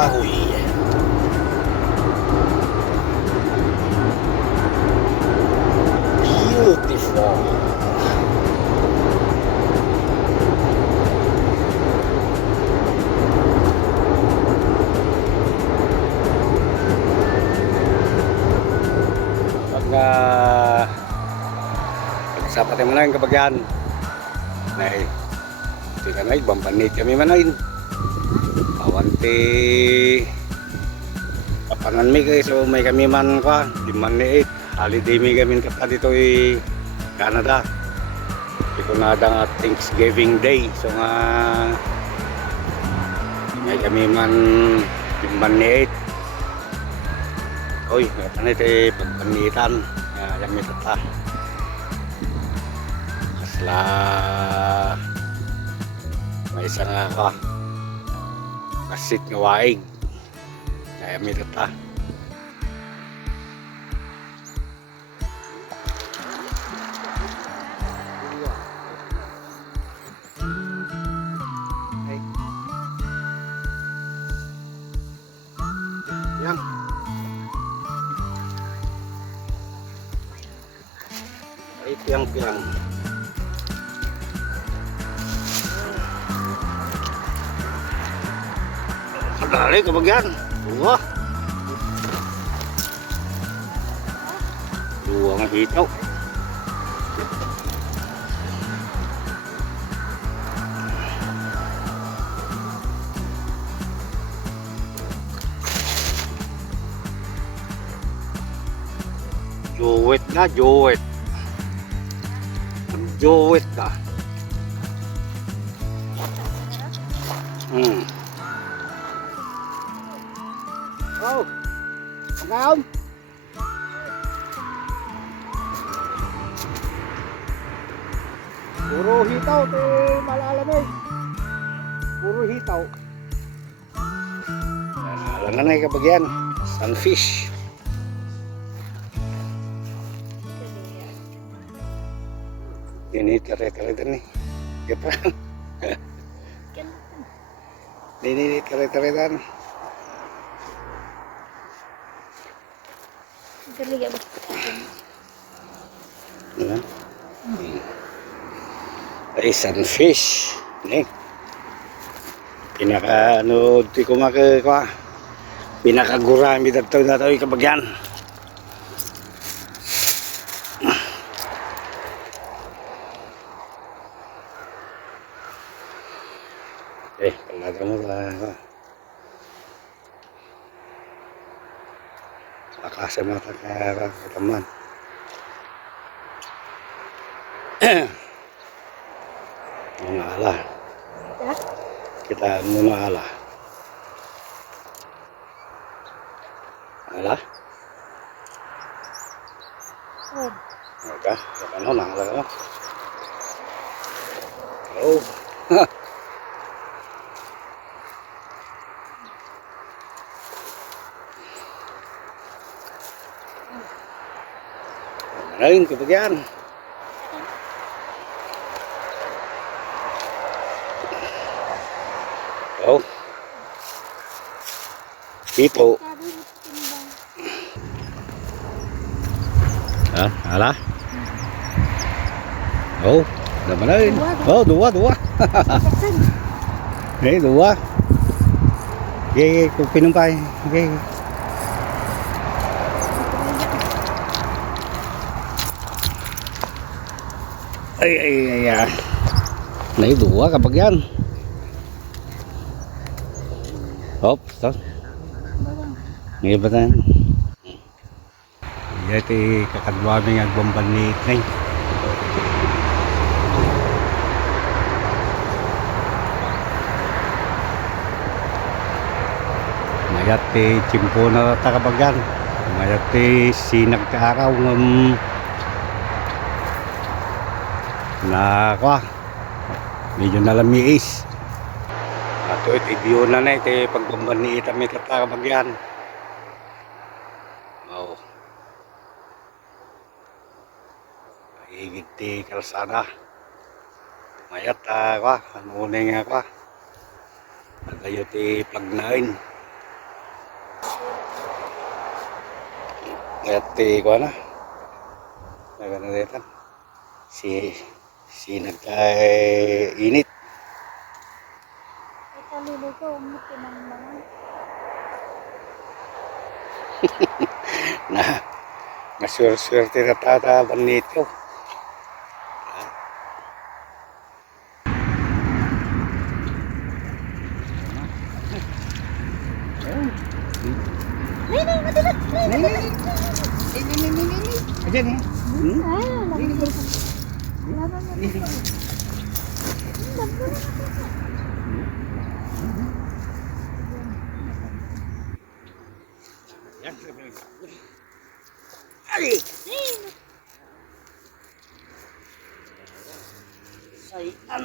kahoy. Beautiful. Pag sapat mo na yung kabagyan. Nay, hindi ka na, bambanit kami manayin. Awanti kapanan mi kayo, so may kami man ka, di man ni 8. Holiday mi kami kata dito Canada. Ito na nga Thanksgiving Day. So nga may kami man di man ni 8. Oy, natanay tayo pagpanitan. Yang may tata. Kasla may isa nga ka. Kasit nga waig. Kaya may tata. Yan. Ay piang-piang. Kadali kabagyan. Dua. Dua nga hitaw. Jowet na, jowet. Jowet ka. Oh, pagkaon. Puro hitaw, malalamig. Puro hitaw. Alam na na kabagyan. Sunfish. Ini kare-kare nih. Kita. Ini kare-kare dan. Ay sunfish. Nih. Pinaka ano di ko maka pinakagurami dito na tayo kabagyan. Talaga mo ba? Akasa mata ka teman. Muna ala. Kita muna ala. Ala? Oke, jangan nonang lah. Oh. Ayun, kabagyan. Oh. Ito. Ala. Oh, naman na yun. Oh, dua. Dua. Okay, kung pinumpay. Okay. Ay. Nai dua kabagyan. Hop, stop. Ngayon ba tayo? Iti kakadwaming agbambanit na mayat ti chimpo na takabagyan. Mayat ti sinag ka araw na kwa medyo nalamiis ato iti view na iti pagbambani ita may katakabagyan. Oh, higit ti kalsada mayat kwa ano nga kwa agayo ti plagnain At ko na. Nagano dito. Si nagka-init. Ito luluto, umuti ng mga. Na naswerte na tataban nito. Nini, matilat! Nini! Ayan eh. Ah, lagi ko. Laban mo dito. Ay! Sayan.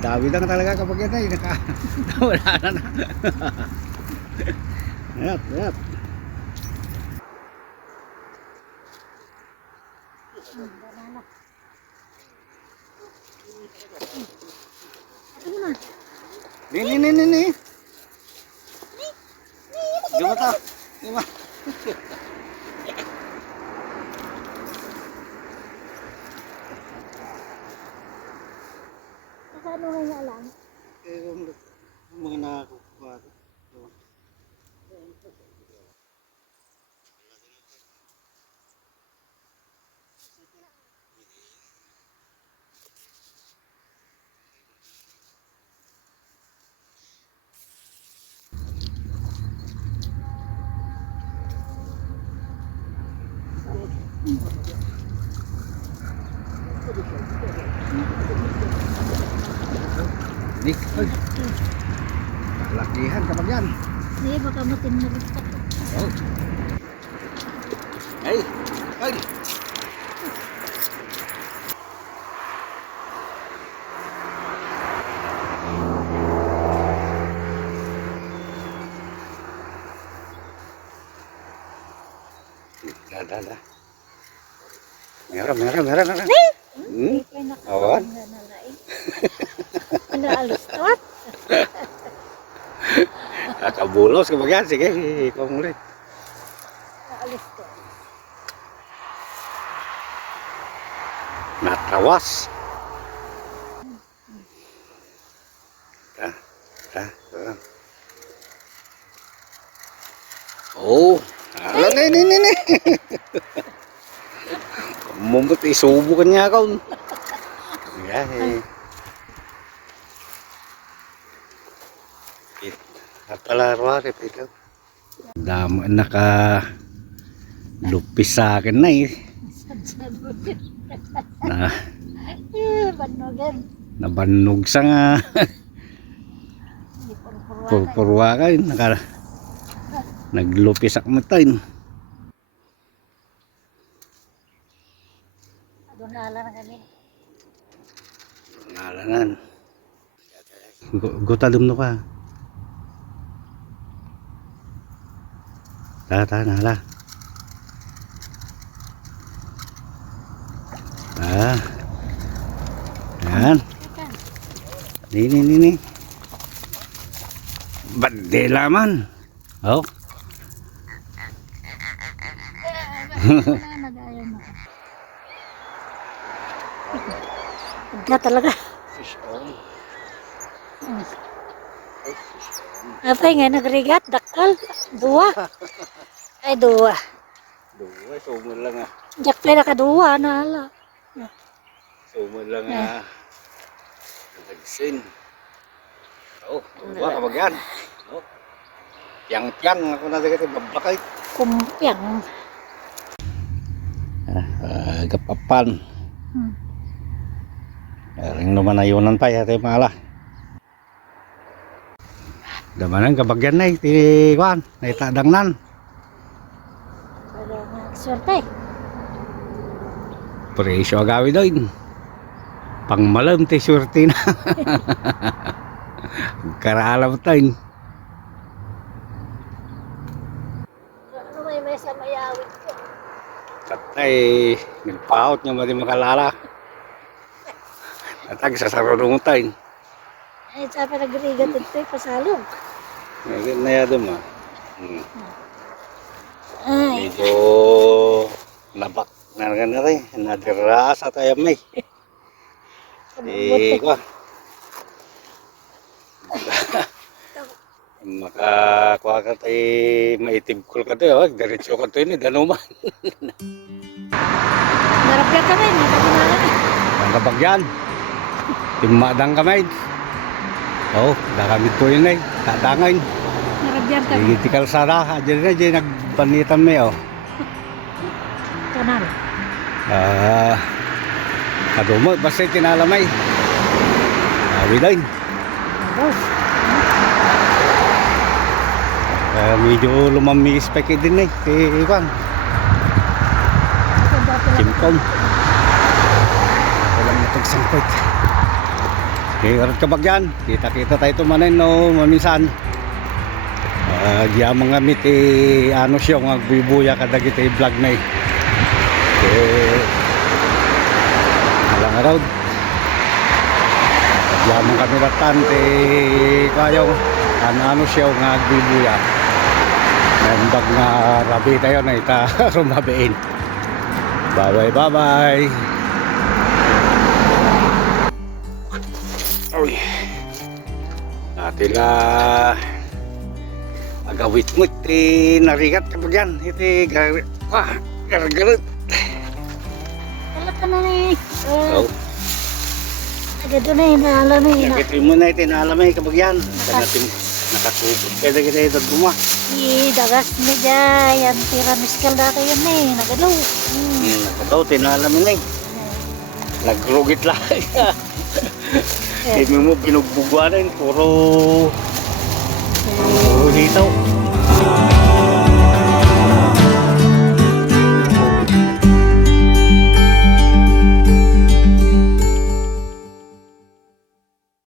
Dami lang talaga kapag yan ay wala na. Yap, yap. Banana. Ito muna. Ni. Di ba ta? Di ba? Ano nga alam? Mga nakakuha. Dik, lakihan kapag yan. Hindi, baka matinmalit ka. Oh. Ay, ay. Dah. Merah. Hindi kayo Awan. nakakanda na lain. Pinaalis tot. Kabulos kapag yan. Sige, ikaw mulit. Naalis tot. Natawas. Ta. Oh. Alam ni. Mumput isubo ka niya ako. Yeah. Napalaro ito. Damo naka lupis sa akin na eh. Na Banogan. nabannog sa nga Hindi purpurwa ka naka naglupis ak matain. Adunala na kami. Ngalanan. Gutadum no ka. Ta nala. Yan. Ni. Badela man. Oh. Nag-ayaw mo. Pagka talaga. Fish on. Apay nga nagrigat, dakal. Dua. Ay, dua. Dua, sumul lang ah. Jakpay na kaduwa na ala. Sumul lang ah. Nagsin. Oh, dua kapag yan. Oh. Piang ako na dito bablakay. Kumpyang. Gapapan. Ring naman ayunan pa yate mala. Damanan kabagyan na ti kuan, naitadangnan. Ada nga swerte. Presyo agawi doon. Pangmalam ti swerte na. Karaalam tayo. Kay nagpaot niya madi makalala. Atag sa sarungutan. Ay, sabi nagrigat ito pasalog. Ngayon na yado ma. Ay, Medyo nabak na rin. Nadirasa tayo may. Ko. Makakuha ka tayo maitibkol ka tayo. Diretso ka tayo ni Danuman. narapya ka rin. Nakakimala na. Ang kabagyan. Timadang kamay. Oo, dakamit ko yun eh. Tadangan. Narapyan ka. Hindi kalsada. Diyan na, diyan nagbanitan may oh. Kanal. Kadumo, basta tinalamay. Sabi din. Boss. Medyo lumami spike din eh. Iwan. Simkom. Walang natagsangkot. Okay, oras kabagyan. Kita-kita tayo tumanin no, maminsan. Diya mga mit ano siya, magbubuya kadagit vlog na eh. Walang araw. Diya mga kamiratan kayo, ano siya, magbubuya. Nambag nga rabi tayo na ita rumabiin. Bye-bye. Uy. Natila agawit mo iti narigat ka ba dyan? Iti garagarat. Wala ka na ni. Oh. Agad na inaala na ina. Yakit mo na iti naalamay ka ba dyan? Nakasupot ka na kita ito guma. Dagas ni Jay. Yan tira miskal dati yun eh. Nagalaw. Nakataw, tinalamin na eh. Nagrugit lang. Hindi mo binugbugwanan. Puro hitaw.